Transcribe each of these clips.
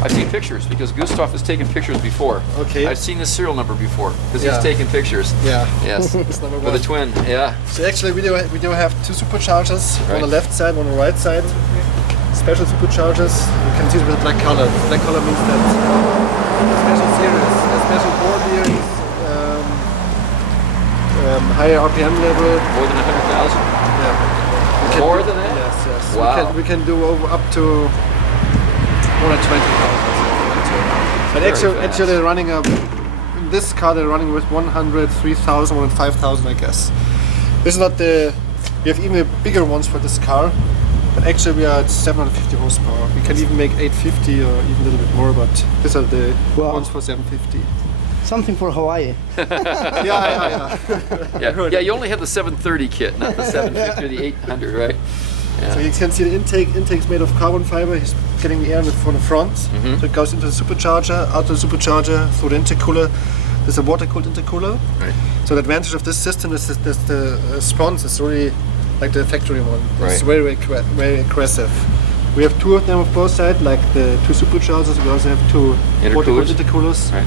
I've seen pictures because Gustav has taken pictures before. Okay. I've seen the serial number before because he's taken pictures. Yeah. Yes. It's number For one. the twin. Yeah. So actually we do have two superchargers, on the left side, one on the right side. Special superchargers. You can see it with the black color. The black color means that special series, a special board here is higher RPM level. More than 100,000. Yeah. More than that? Yes, yes. Wow. We can do up to 120,000. But actually they're running in this car they're running with 103,000, 105,000 I guess. This is not we have even bigger ones for this car. But actually we are at 750 horsepower. We can even make 850 or even a little bit more, but these are the ones for 750. Something for Hawaii. Yeah, you only have the 730 kit, not the 750 or the 800, right? Yeah. So you can see the intake. Intake's made of carbon fiber. He's getting the air from the front. So it goes into the supercharger, out of the supercharger, through the intercooler. There's a water-cooled intercooler. Right. So the advantage of this system is that the response is really like the factory one. It's very aggressive. We have two of them on both sides, like the two superchargers. We also have two water-cooled intercoolers. Right.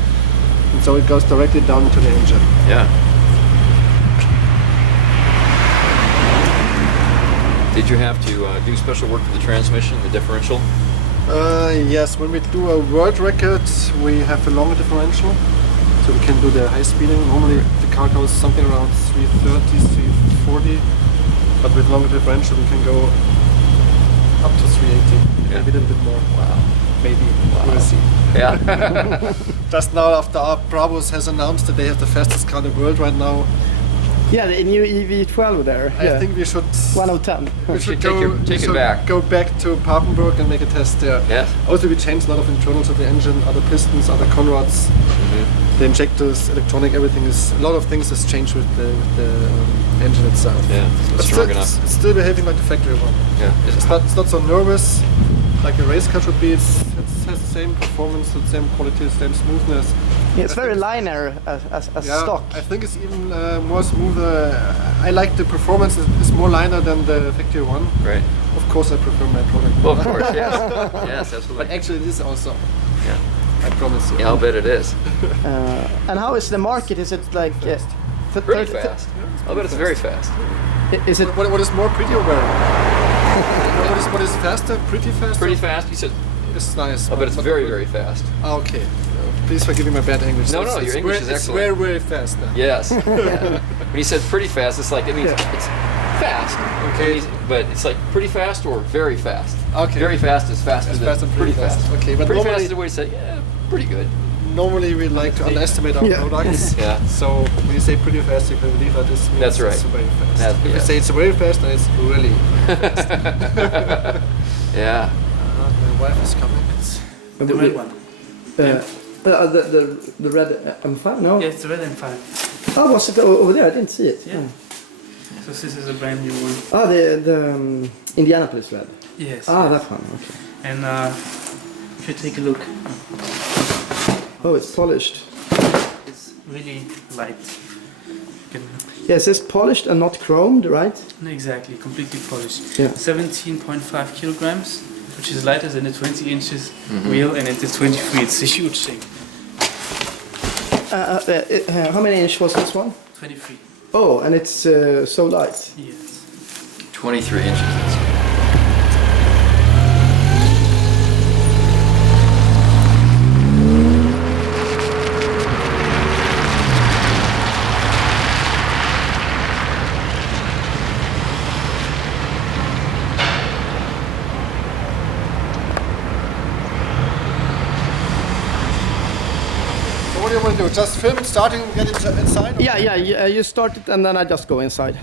And so it goes directly down to the engine. Yeah. Did you have to do special work for the transmission, the differential? Yes, when we do a world record, we have a longer differential. So we can do the high speeding. Normally the car goes something around 330, 340. But with longer differential we can go up to 380. Maybe a little bit more. Wow. Maybe. We'll see. Yeah. Just now after our Brabus has announced that they have the fastest car in the world right now. Yeah, the new EV12 there. I think we should 1 of 10. We should take it back. Go back to Papenburg and make a test there. Yes. Also we changed a lot of internals of the engine, other pistons, other conrods, the injectors, electronic, everything is, a lot of things has changed with the engine itself. Yeah, but strong enough. It's still behaving like the factory one. Yeah. It's not so nervous like a race car should be. It has the same performance, the same quality, the same smoothness. Yeah, it's very linear as stock. I think it's even more smoother. I like the performance. It's more linear than the factory one. Right. Of course, I prefer my product. Well, of course, yes. Yes, absolutely. But actually, it is also. Yeah. I promise you. Yeah, I'll bet it is. And how is the market? Is it like Pretty fast. I'll bet it's very fast. Is it? What is more pretty or very? What is faster? Pretty fast? Pretty fast. You said. It's nice. I'll bet it's very, very fast. Okay. Please forgive me my bad English. No, your English is excellent. It's very fast. Yes. Yeah. When you said pretty fast, it's like it means it's fast. Okay. But it's like pretty fast or very fast. Okay. Very fast is faster than fast and pretty fast. Okay, but pretty normally, fast is the way to say pretty good. Normally we like to underestimate our products. Yeah. So when you say pretty fast, you can believe that this means That's right. it's very fast. If yeah. you say it's very fast, then it's really fast. Yeah. My wife is coming. It's the red one. The red M5? No. Yeah, it's the red M5. Oh, was it over there? I didn't see it. Yeah. So this is a brand new one. Ah, the Indianapolis red. Yes. Ah, yes. that one. Okay. And if you take a look, Oh, it's polished. it's really light. Yeah, it says polished and not chromed, right? Exactly, completely polished. Yeah. 17.5 kilograms, which is lighter than the 20 inches wheel, and it is 23. It's a huge thing. How many inch was this one? 23. Oh, and it's so light. Yes. 23 inches. What do you want to do? Just film it starting and get it inside? Or? Yeah, you start it and then I just go inside.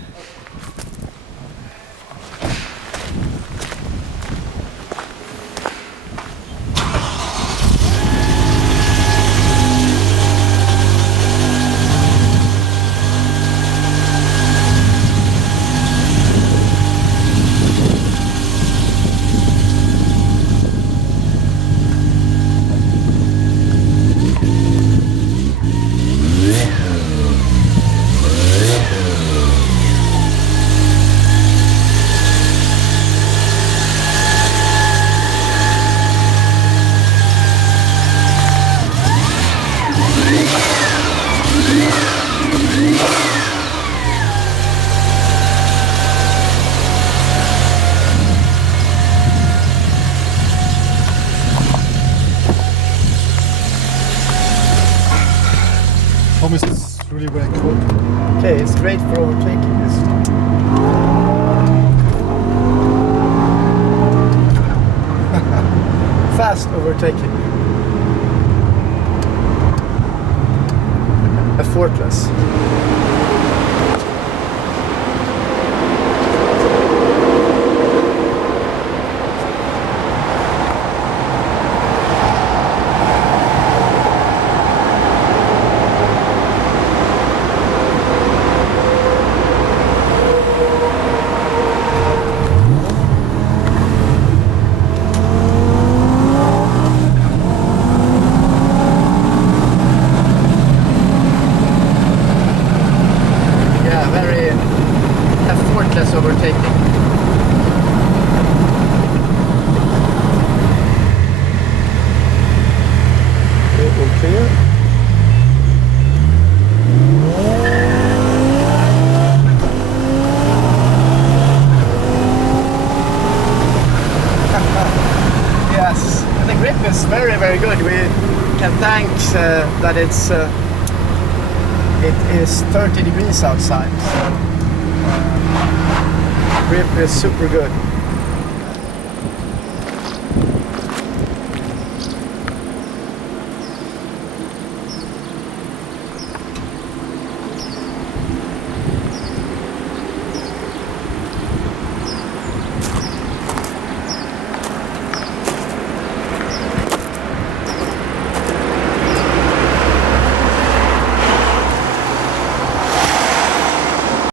it's great for overtaking this. Fast overtaking. Effortless. Overtaking. Clear. Yes, the grip is very, very good. We can thank that it is 30 degrees outside. So grip is super good.